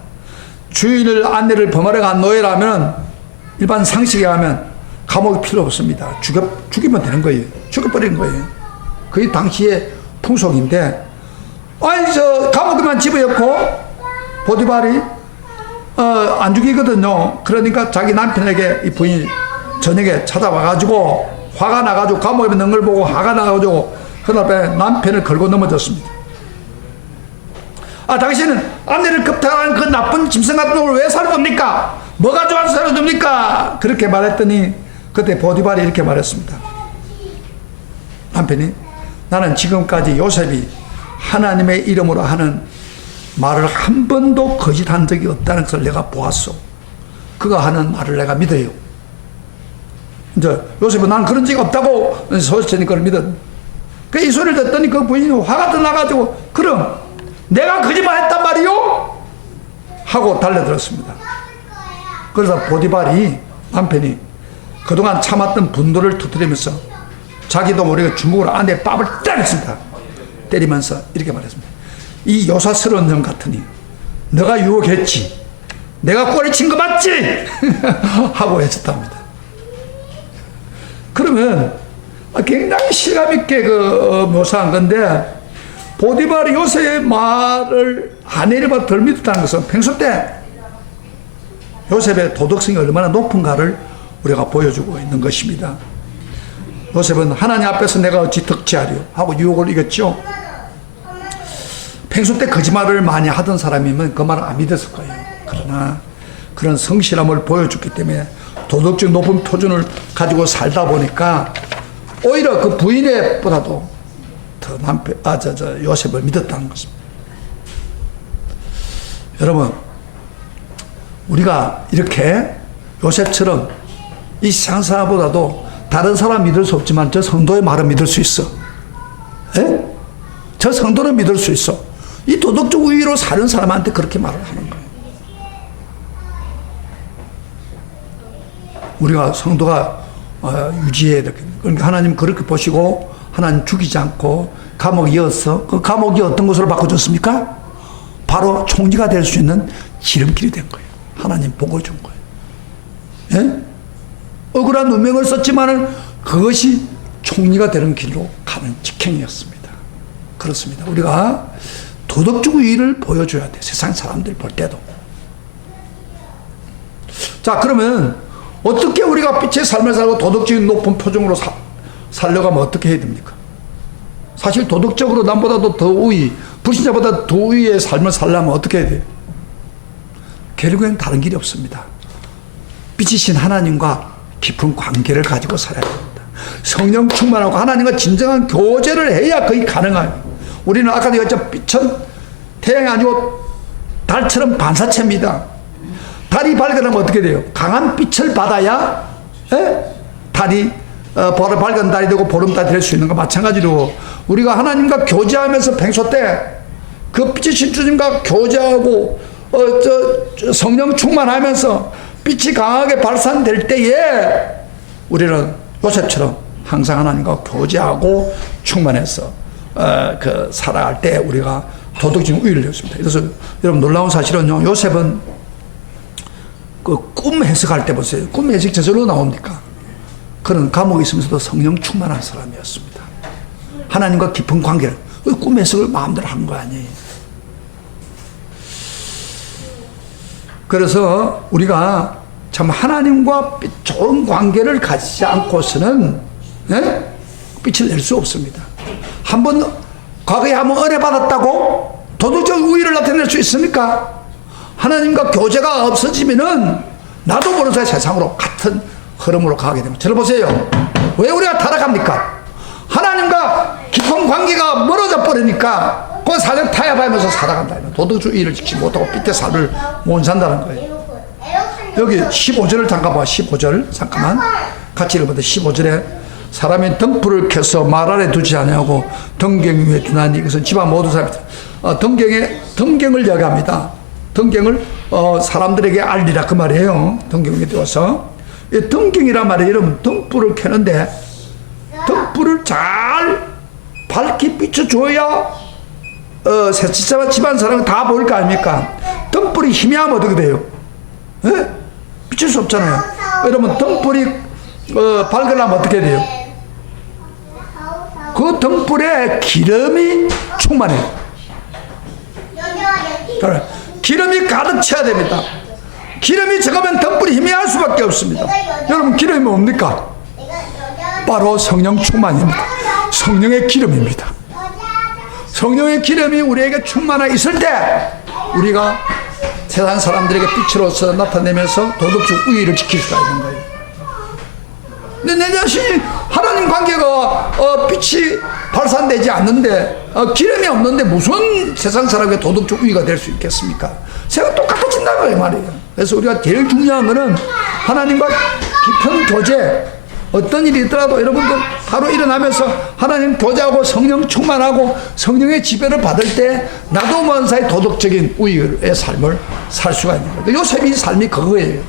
주인을 아내를 범하러 간 노예라면 일반 상식에 하면 감옥이 필요 없습니다. 죽이면 되는 거예요. 죽여버리는 거예요. 그게 당시의 풍속인데, 아니 저 감옥에만 집어넣고 보디발이 안 죽이거든요. 그러니까 자기 남편에게 이 부인이 저녁에 찾아와가지고 화가 나가지고 감옥에 넣는 걸 보고 화가 나가지고 그다음에 남편을 걸고 넘어졌습니다. 아, 당신은 아내를 겁탈하는 그 나쁜 짐승 같은 놈을 왜 살려둡니까? 뭐가 좋아서 살려둡니까? 그렇게 말했더니 그때 보디발이 이렇게 말했습니다. 남편이 나는 지금까지 요셉이 하나님의 이름으로 하는 말을 한 번도 거짓한 적이 없다는 것을 내가 보았어. 그가 하는 말을 내가 믿어요. 이제 요셉은 난 그런 적이 없다고 소리치니 그걸 믿었. 그 이 소리를 듣더니 그 부인이 화가 더 나가지고 그럼 내가 거짓말 했단 말이요? 하고 달려들었습니다. 그래서 보디발이 남편이 그동안 참았던 분노를 터뜨리면서 자기도 모르게 주먹으로 아내 뺨을 때렸습니다. 때리면서 이렇게 말했습니다. 이 요사스러운 놈 같으니 너가 유혹했지, 내가 꼬리친 거 맞지? 하고 해쳤답니다. 그러면 굉장히 실감있게 묘사한 건데, 보디발이 요셉의 말을 아내를 덜 믿었다는 것은 평소 때 요셉의 도덕성이 얼마나 높은가를 우리가 보여주고 있는 것입니다. 요셉은 하나님 앞에서 내가 어찌 덕지하려 하고 유혹을 이겼죠. 평소 때 거짓말을 많이 하던 사람이면 그 말을 안 믿었을 거예요. 그러나 그런 성실함을 보여줬기 때문에 도덕적 높은 표준을 가지고 살다 보니까 오히려 그 부인보다도 더 요셉을 믿었다는 것입니다. 여러분, 우리가 이렇게 요셉처럼 이 세상 사람보다도 다른 사람 믿을 수 없지만 저 성도의 말은 믿을 수 있어. 에? 저 성도는 믿을 수 있어. 이 도덕적 우위로 사는 사람한테 그렇게 말을 하는 거예요. 우리가 성도가 유지해야 되겠네. 그러니까 하나님 그렇게 보시고 하나님 죽이지 않고 감옥에 이었어. 그 감옥이 어떤 것으로 바꿔줬습니까? 바로 총리가 될 수 있는 지름길이 된 거예요. 하나님 복을 준 거예요. 예? 억울한 누명을 썼지만은 그것이 총리가 되는 길로 가는 직행이었습니다. 그렇습니다. 우리가 도덕적 우위를 보여줘야 돼. 세상 사람들 볼 때도. 자, 그러면 어떻게 우리가 빛의 삶을 살고 도덕적인 높은 표정으로 살려가면 어떻게 해야 됩니까? 사실 도덕적으로 남보다도 더 우위, 불신자보다 더 위의 삶을 살려면 어떻게 해야 돼요? 결국엔 다른 길이 없습니다. 빛이신 하나님과 깊은 관계를 가지고 살아야 됩니다. 성령 충만하고 하나님과 진정한 교제를 해야 그게 가능해요. 우리는 아까 내가 했죠. 빛은 태양이 아니고 달처럼 반사체입니다. 달이 발견하면 어떻게 돼요? 강한 빛을 받아야 달이 밝은 달이 되고 보름달이 될 수 있는 거 마찬가지로 우리가 하나님과 교제하면서 평소 때 그 빛이신 주님과 교제하고 성령 충만하면서 빛이 강하게 발산될 때에 우리는 요셉처럼 항상 하나님과 교제하고 충만해서 살아갈 때 우리가 도덕적인 우위를 냈습니다. 그래서 여러분 놀라운 사실은요, 요셉은 그 꿈 해석할 때 보세요. 꿈 해석 저절로 나옵니까? 그는 감옥에 있으면서도 성령 충만한 사람이었습니다. 하나님과 깊은 관계를, 꿈 해석을 마음대로 한 거 아니에요. 그래서 우리가 참 하나님과 좋은 관계를 가지지 않고서는 빛을 낼 수 없습니다. 한번 과거에 한번 은혜 받았다고 도덕적 우위를 나타낼 수 있습니까? 하나님과 교제가 없어지면은 나도 모르는 사이 세상으로 같은 흐름으로 가게 됩니다. 들어보세요. 왜 우리가 타락합니까? 하나님과 깊은 관계가 멀어져 버리니까 그 사정 타협하면서 살아간다. 도덕주의를 지키지 못하고 빛의 삶을 못 산다는 거예요. 여기 15절을 잠깐 봐. 15절 잠깐만 같이 읽어보자. 15절에 사람이 등불을 켜서 말 아래 두지 아니하고 등경 위에 두나니 이것은 집안 모든 사람이 등경을 이야기합니다. 등경을 사람들에게 알리라 그 말이에요. 등경 위에 두어서 이 등경이란 말이에요. 여러분 등불을 켜는데 등불을 잘 밝게 비춰줘야 집안 사람은 다 보일 거 아닙니까? 등불이 희미하면 어떻게 돼요? 비칠 수 없잖아요. 여러분 등불이 밝으려면 어떻게 돼요? 그 등불에 기름이 충만해요. 기름이 가득 차야 됩니다. 기름이 적으면 등불이 희미할 수밖에 없습니다. 여러분 기름이 뭡니까? 바로 성령 충만입니다. 성령의 기름입니다. 성령의 기름이 우리에게 충만하게 있을 때 우리가 세상 사람들에게 빛으로서 나타내면서 도덕적 우위를 지킬 수가 있는 거예요. 근데 내 자신이 하나님 관계가 빛이 발산되지 않는데 기름이 없는데 무슨 세상 사람에게 도덕적 우위가 될 수 있겠습니까? 제가 똑같아진다는 거예요 말이에요. 그래서 우리가 제일 중요한 거는 하나님과 깊은 교제, 어떤 일이 있더라도 여러분들 하루 일어나면서 하나님 교제하고 성령 충만하고 성령의 지배를 받을 때 나도 모르는 사이 도덕적인 우위의 삶을 살 수가 있는 거예요. 요셉의 삶이 그거예요.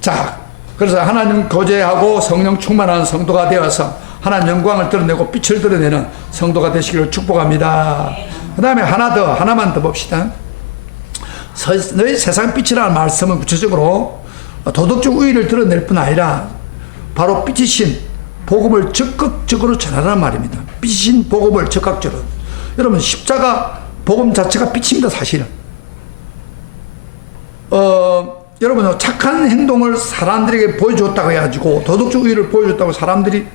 자, 그래서 하나님 교제하고 성령 충만한 성도가 되어서 하나님 영광을 드러내고 빛을 드러내는 성도가 되시기를 축복합니다. 그 다음에 하나만 더 봅시다. 너희 세상 빛이라는 말씀은 구체적으로 도덕적 우위를 드러낼 뿐 아니라 바로 빛이신 복음을 적극적으로 전하라는 말입니다. 빛이신 복음을 적극적으로. 여러분 십자가 복음 자체가 빛입니다. 사실은 여러분 착한 행동을 사람들에게 보여줬다고 해가지고 도덕적 우위를 보여줬다고 사람들이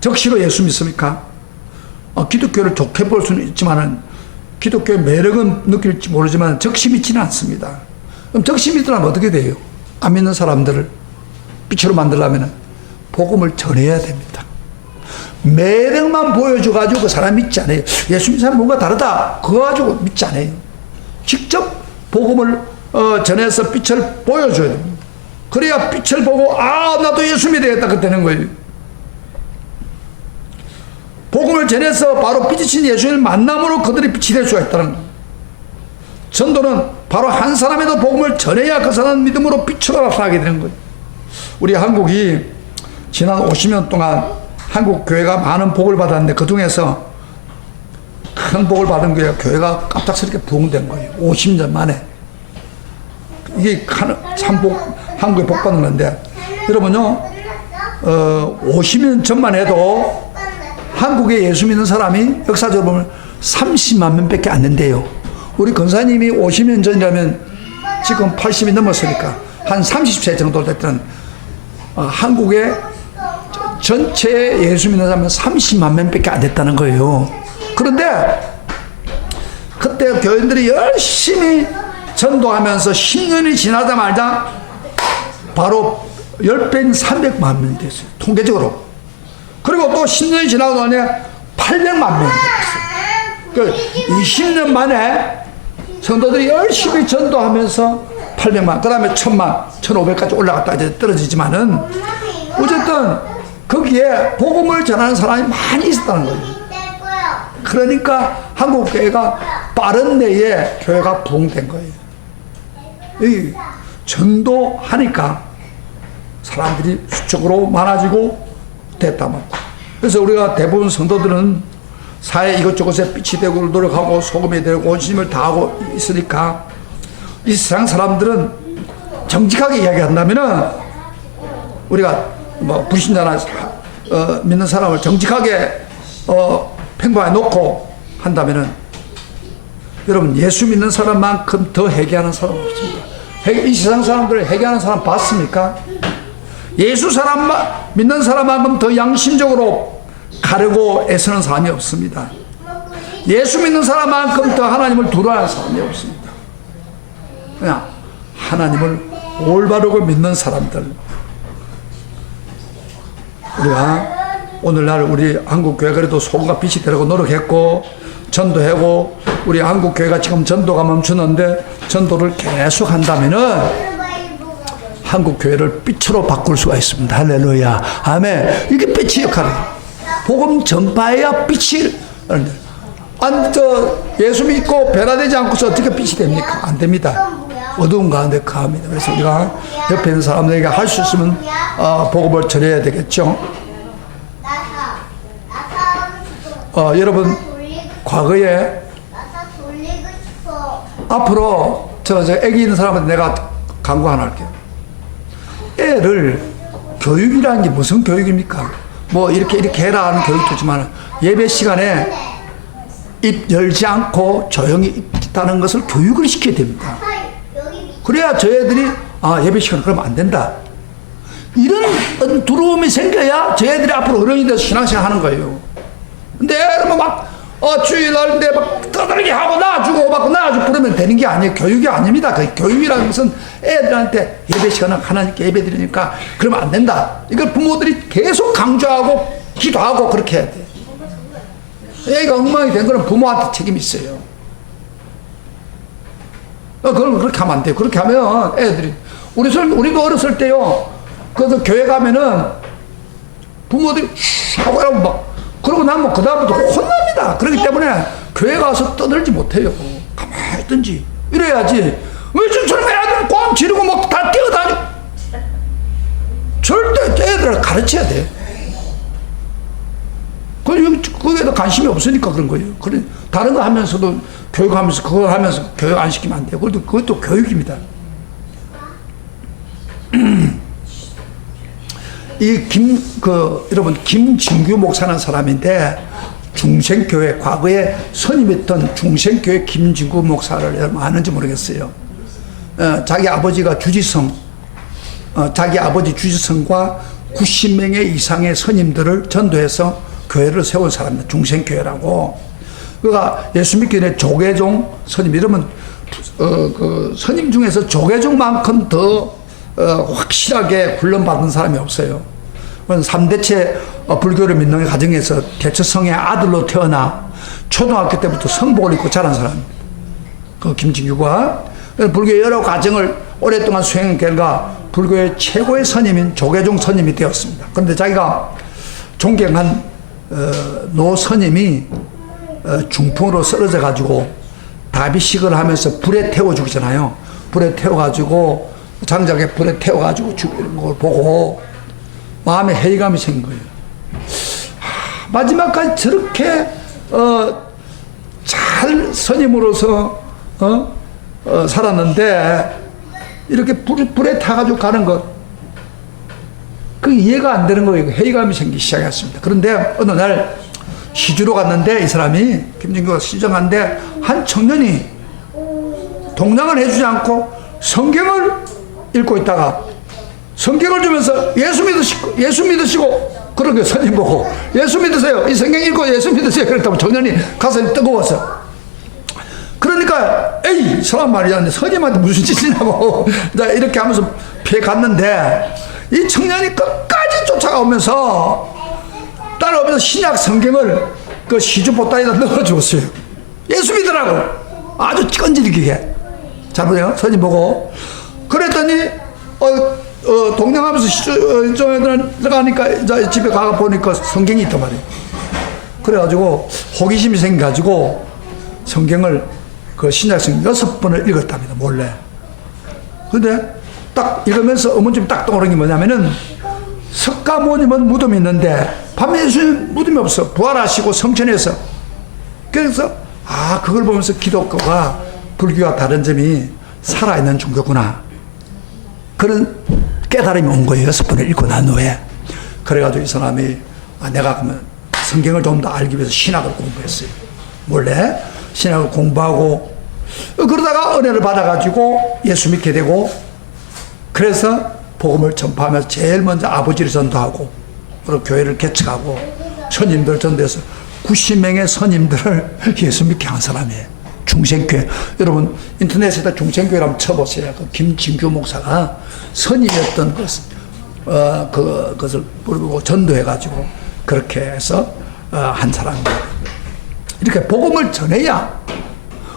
적시로 예수 믿습니까? 기독교를 좋게 볼 수는 있지만은 기독교의 매력은 느낄지 모르지만 적시 믿지는 않습니다. 그럼 적시 믿으려면 어떻게 돼요? 안 믿는 사람들을 빛으로 만들려면 복음을 전해야 됩니다. 매력만 보여줘가지고 그 사람 믿지 않아요. 예수 믿는 사람 뭔가 다르다 그거 가지고 믿지 않아요. 직접 복음을 전해서 빛을 보여줘야 됩니다. 그래야 빛을 보고 나도 예수 믿어야겠다 그 되는 거예요. 복음을 전해서 바로 빛이신 예수를 만남으로 그들이 빛이 될 수가 있다는 거예요. 전도는 바로 한 사람에도 복음을 전해야 그 사람 믿음으로 빛으로 나타나게 되는 거예요. 우리 한국이 지난 50년 동안 한국 교회가 많은 복을 받았는데 그 중에서 큰 복을 받은 교회가 갑작스럽게 부흥된 거예요. 50년 만에. 이게 참 한국에 복 받는 건데 여러분요 50년 전만 해도 한국에 예수 믿는 사람이 역사적으로 보면 30만 명밖에 안 된대요. 우리 권사님이 50년 전이라면 지금 80이 넘었으니까 한 30세 정도 됐던 한국에 전체 예수 믿는 사람은 30만 명밖에 안 됐다는 거예요. 그런데 그때 교인들이 열심히 전도하면서 10년이 지나자마자 바로 10배인 300만 명이 됐어요. 통계적으로. 그리고 또 10년이 지나고 나니 800만 명이 됐어요. 20년 만에 성도들이 열심히 전도하면서 800만, 그 다음에 1000만, 1500까지 올라갔다 이제 떨어지지만은 어쨌든 거기에 복음을 전하는 사람이 많이 있었다는 거예요. 그러니까 한국교회가 빠른 내에 교회가 부흥된 거예요. 이 전도하니까 사람들이 수적으로 많아지고 됐다 말이야. 그래서 우리가 대부분 성도들은 사회 이것저것에 빛이 되고 노력하고 소금이 되고 온심을 다하고 있으니까 이 세상 사람들은 정직하게 이야기한다면은 우리가 뭐 불신자나 믿는 사람을 정직하게 평범하게 놓고 한다면은 여러분 예수 믿는 사람만큼 더 회개하는 사람 없습니다. 이 세상 사람들을 회개하는 사람 봤습니까? 예수 사람만 믿는 사람만큼 더 양심적으로 가르고 애쓰는 사람이 없습니다. 예수 믿는 사람만큼 더 하나님을 두려워하는 사람이 없습니다. 그냥 하나님을 올바르고 믿는 사람들. 우리가 오늘날 우리 한국교회 그래도 소금과 빛이 되려고 노력했고 전도하고 우리 한국교회가 지금 전도가 멈추는데 전도를 계속 한다면은 한국교회를 빛으로 바꿀 수가 있습니다. 할렐루야. 아멘. 이게 빛의 역할이에요. 복음 전파해야 빛이 예수 믿고 변화되지 않고서 어떻게 빛이 됩니까? 안 됩니다. 어두운 가운데 가합니다. 그래서 우리가 옆에 있는 사람들에게 할 수 있으면 복음을 전해야 되겠죠. 여러분 과거에 앞으로 저 애기 있는 사람한테 내가 강구 하나 할게요. 애를 교육이라는 게 무슨 교육입니까? 뭐 이렇게 해라 하는 교육도 있지만 예배 시간에 입 열지 않고 조용히 있다는 것을 교육을 시켜야 됩니다. 그래야 저 애들이 예배 시간에 그러면 안 된다. 이런 두려움이 생겨야 저 애들이 앞으로 어른이 돼서 신앙생활 하는 거예요. 근데 여러분 막 주일날인데 막 떠들게 하고 놔주고 막 놔주고 그러면 되는 게 아니에요. 교육이 아닙니다. 그 교육이라는 것은 애들한테 예배 시간은 하나님께 예배 드리니까 그러면 안 된다. 이걸 부모들이 계속 강조하고 기도하고 그렇게 해야 돼. 애가 엉망이 된 거는 부모한테 책임이 있어요. 그걸 그렇게 하면 안 돼요. 그렇게 하면 애들이 우리도 어렸을 때요. 그래서 교회 가면은 부모들이 하고 이러면 막 그러고 나면 그 다음부터 혼납니다. 그렇기 때문에 교회 가서 떠들지 못해요. 가만히 있든지 이래야지. 왜 저런 애들 꽝 지르고 막 다 뛰어다니. 절대 애들을 가르쳐야 돼. 거기에도 관심이 없으니까 그런 거예요. 그래 다른 거 하면서도 교육하면서 그거 하면서 교육 안 시키면 안 돼요. 그것도 교육입니다. 여러분 김진규 목사라는 사람인데 중생교회 과거에 선임했던 중생교회 김진규 목사를 여러분 아는지 모르겠어요. 자기 아버지가 주지성, 자기 아버지 주지성과 90명의 이상의 선임들을 전도해서 교회를 세운 사람입니다. 중생교회라고. 그가 예수 믿기 전에 조계종 선임 이러면 그 선임 중에서 조계종만큼 더 확실하게 훈련받은 사람이 없어요. 3대체 불교를 믿는 가정에서 대처성의 아들로 태어나 초등학교 때부터 성복을 입고 자란 사람입니다. 그 김진규가 불교의 여러 과정을 오랫동안 수행한 결과 불교의 최고의 선임인 조계종 선임이 되었습니다. 그런데 자기가 존경한 노 선임이 중풍으로 쓰러져 가지고 다비식을 하면서 불에 태워 죽잖아요. 불에 태워 가지고 장작에 불에 태워 가지고 죽이는 걸 보고 마음에 회의감이 생긴 거예요. 마지막까지 저렇게 잘 선임으로서 살았는데 이렇게 불에 타가지고 가는 것, 그 이해가 안 되는 거예요. 회의감이 생기기 시작했습니다. 그런데 어느 날 시주로 갔는데 이 사람이 김진규가 시정한데 한 청년이 동냥을 해주지 않고 성경을 읽고 있다가 성경을 주면서 예수 믿으시고 그런 게 선임 보고 예수 믿으세요. 이 성경 읽고 예수 믿으세요. 그랬다면 청년이 가슴이 뜨거워서. 그러니까 에이 사람 말이야 선임한테 무슨 짓이냐고 이렇게 하면서 피해 갔는데 이 청년이 끝까지 쫓아가면서 따라오면서 신약 성경을 그 시주 보따리에다 넣어줬어요. 예수 믿으라고 아주 끈질기게. 잘 보세요. 선임 보고 그랬더니 동냥하면서 시주에 들어가니까 이제 집에 가서 보니까 성경이 있단 말이에요. 그래가지고 호기심이 생겨가지고 성경을 그 신약성 6번을 읽었답니다. 몰래. 근데 딱 읽으면서 어머님이 딱 떠오른 게 뭐냐면은 석가모님은 무덤이 있는데 밤에 예수님 무덤이 없어. 부활하시고 성천에서. 그래서 그걸 보면서 기독교가 불교와 다른 점이 살아있는 종교구나. 그런 깨달음이 온 거예요. 6번을 읽고 난 후에. 그래가지고 이 사람이 내가 그러면 성경을 좀 더 알기 위해서 신학을 공부했어요. 몰래 신학을 공부하고 그러다가 은혜를 받아가지고 예수 믿게 되고 그래서 복음을 전파하면서 제일 먼저 아버지를 전도하고 그리고 교회를 개척하고 선임들 전도해서 90명의 선임들을 예수 믿게 한 사람이에요. 중생교회. 여러분 인터넷에다 중생교회를 한번 쳐보세요. 그 김진규 목사가 선임이었던 그것을 부르고 전도해가지고 그렇게 해서 한 사람입니다. 이렇게 복음을 전해야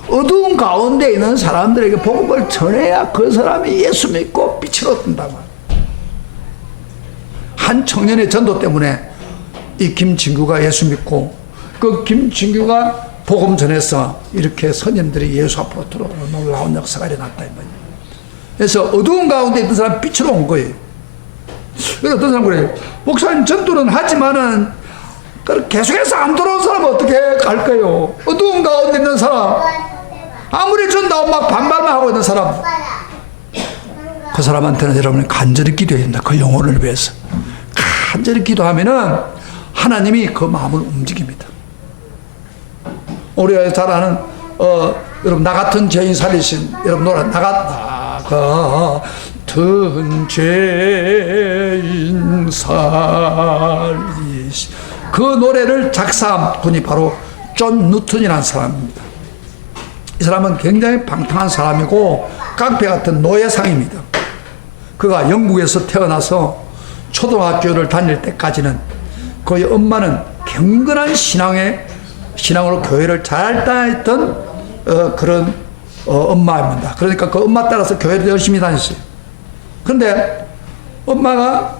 어두운 가운데 있는 사람들에게 복음을 전해야 그 사람이 예수 믿고 빛을 얻는다고. 한 청년의 전도 때문에 이 김진규가 예수 믿고 그 김진규가 복음 전해서 이렇게 선임들이 예수 앞으로 들어오는 놀라운 역사가 일어났다. 그래서 어두운 가운데 있는 사람 빛으로 온 거예요. 그래서 어떤 사람 그래요. 목사님 전도는 하지만은 계속해서 안 들어온 사람은 어떻게 할까요? 어두운 가운데 있는 사람, 아무리 전도하고 막 반발만 하고 있는 사람, 그 사람한테는 여러분이 간절히 기도해야 된다. 그 영혼을 위해서 간절히 기도하면은 하나님이 그 마음을 움직입니다. 우리가 잘 아는 여러분 나 같은 죄인 살리신 여러분 노래 나 같은 죄인 살리신 그 노래를 작사한 분이 바로 존 누턴이라는 사람입니다. 이 사람은 굉장히 방탕한 사람이고 깡패 같은 노예상입니다. 그가 영국에서 태어나서 초등학교를 다닐 때까지는 그의 엄마는 경건한 신앙으로 교회를 잘 다녔던 그런 엄마입니다. 그러니까 그 엄마 따라서 교회를 열심히 다녔어요. 그런데 엄마가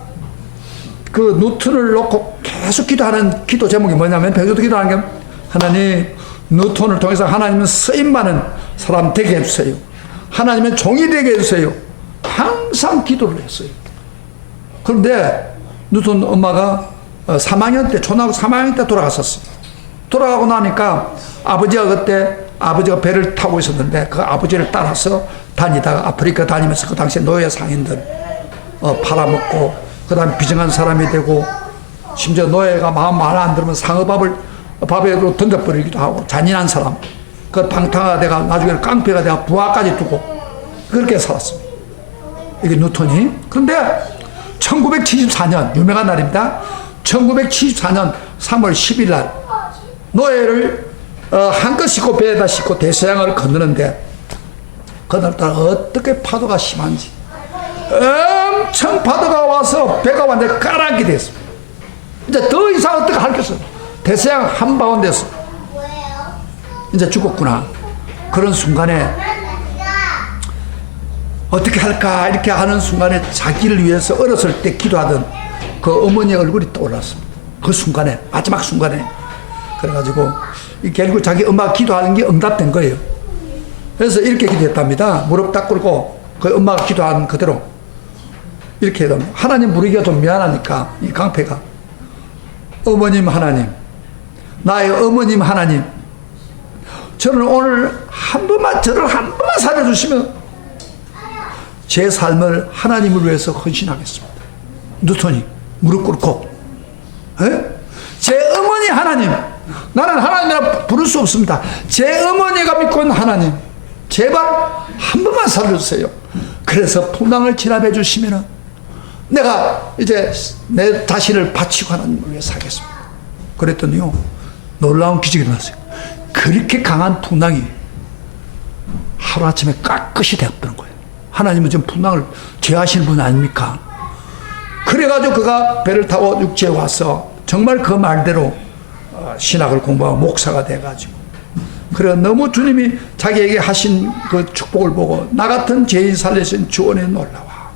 그 누턴을 놓고 계속 기도하는 기도 제목이 뭐냐면 배우도 기도하는 게 하나님 누턴을 통해서 하나님은 쓰임받는 사람 되게 해주세요. 하나님은 종이 되게 해주세요. 항상 기도를 했어요. 그런데 누턴 엄마가 3학년 때 초등학교 3학년 때 돌아갔었어요. 돌아가고 나니까 아버지가 배를 타고 있었는데 그 아버지를 따라서 다니다가 아프리카 다니면서 그 당시에 노예 상인들 팔아먹고 그 다음에 비정한 사람이 되고 심지어 노예가 마음 말 안 들으면 밥에도 던져버리기도 하고 잔인한 사람 그 방탕화가 돼가 나중에는 깡패가 돼가 부하까지 두고 그렇게 살았습니다. 이게 누턴이. 그런데 1974년 유명한 날입니다. 1974년 3월 10일 날 노예를 한껏 싣고 배에다 싣고 대서양을 건너는데 그날따라 어떻게 파도가 심한지 엄청 파도가 와서 배가 완전히 가라앉게 됐습니다. 이제 더 이상 어떻게 할 게 없어요. 대서양 한바운데서 이제 죽었구나. 그런 순간에 어떻게 할까 이렇게 하는 순간에 자기를 위해서 어렸을 때 기도하던 그 어머니의 얼굴이 떠올랐습니다. 그 순간에 마지막 순간에 그래가지고 결국 자기 엄마가 기도하는 게 응답된 거예요. 그래서 이렇게 기도했답니다. 무릎 딱 꿇고 그 엄마가 기도한 그대로 이렇게 해도 하나님 부르기가 좀 미안하니까 이 강패가 어머님 하나님 나의 어머님 하나님 저는 오늘 저를 한 번만 살려주시면 제 삶을 하나님을 위해서 헌신하겠습니다. 누턴이 무릎 꿇고 제 어머니 하나님 나는 하나님이라 부를 수 없습니다. 제 어머니가 믿고 있는 하나님 제발 한 번만 살려주세요. 그래서 풍랑을 진압해 주시면 내가 이제 내 자신을 바치고 하나님을 위해 살겠습니다. 그랬더니요, 놀라운 기적이 일어났어요. 그렇게 강한 풍랑이 하루아침에 깍끗이 되었던 거예요. 하나님은 지금 풍랑을 제어하시는 분 아닙니까? 그래가지고 그가 배를 타고 육지에 와서 정말 그 말대로 신학을 공부하고 목사가 돼가지고, 그래 너무 주님이 자기에게 하신 그 축복을 보고 나 같은 죄인 살리신 주원에 놀라와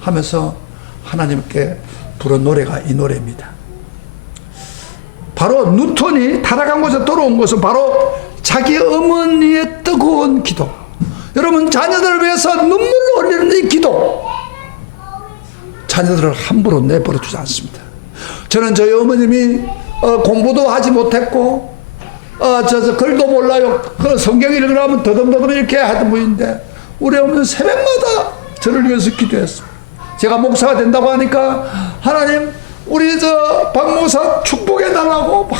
하면서 하나님께 부른 노래가 이 노래입니다. 바로 뉴턴이 타락한 곳에 돌아온 것은 바로 자기 어머니의 뜨거운 기도. 여러분, 자녀들을 위해서 눈물을 흘리는 이 기도, 자녀들을 함부로 내버려 두지 않습니다. 저는 저희 어머님이 공부도 하지 못했고 글도 몰라요. 그 성경 읽으려면 더듬더듬 이렇게 하던 분인데 우리 어머니는 새벽마다 저를 위해서 기도했어요. 제가 목사가 된다고 하니까 하나님 우리 박 목사 축복해 달라고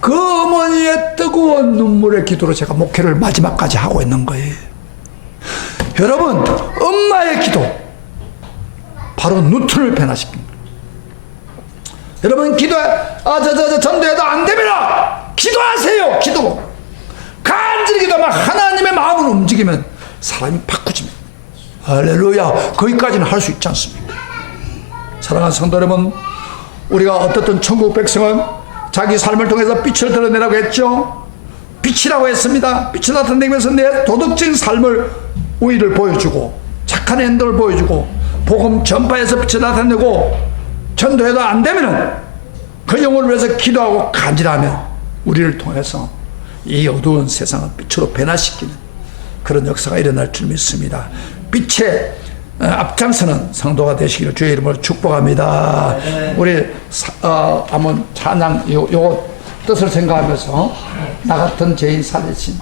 그 어머니의 뜨거운 눈물의 기도로 제가 목회를 마지막까지 하고 있는 거예요. 여러분, 엄마의 기도 바로 뉴턴을 변화시킵니다. 여러분, 기도해 전도해도 안 됩니다. 기도하세요. 기도 간절히 기도하면 하나님의 마음을 움직이면 사람이 바꾸집니다. 할렐루야. 거기까지는 할 수 있지 않습니까? 사랑하는 성도 여러분, 우리가 어떻든 천국 백성은 자기 삶을 통해서 빛을 드러내라고 했죠. 빛이라고 했습니다. 빛을 나타내면서 내 도덕적인 삶을 우위를 보여주고 착한 행동을 보여주고 복음 전파에서 빛을 나타내고, 전도해도 안 되면은 그 영혼을 위해서 기도하고 간절하면 우리를 통해서 이 어두운 세상을 빛으로 변화시키는 그런 역사가 일어날 줄 믿습니다. 빛의 앞장서는 성도가 되시기를 주의 이름으로 축복합니다. 우리 한번 찬양 요 뜻을 생각하면서 나 같은 죄인 살리신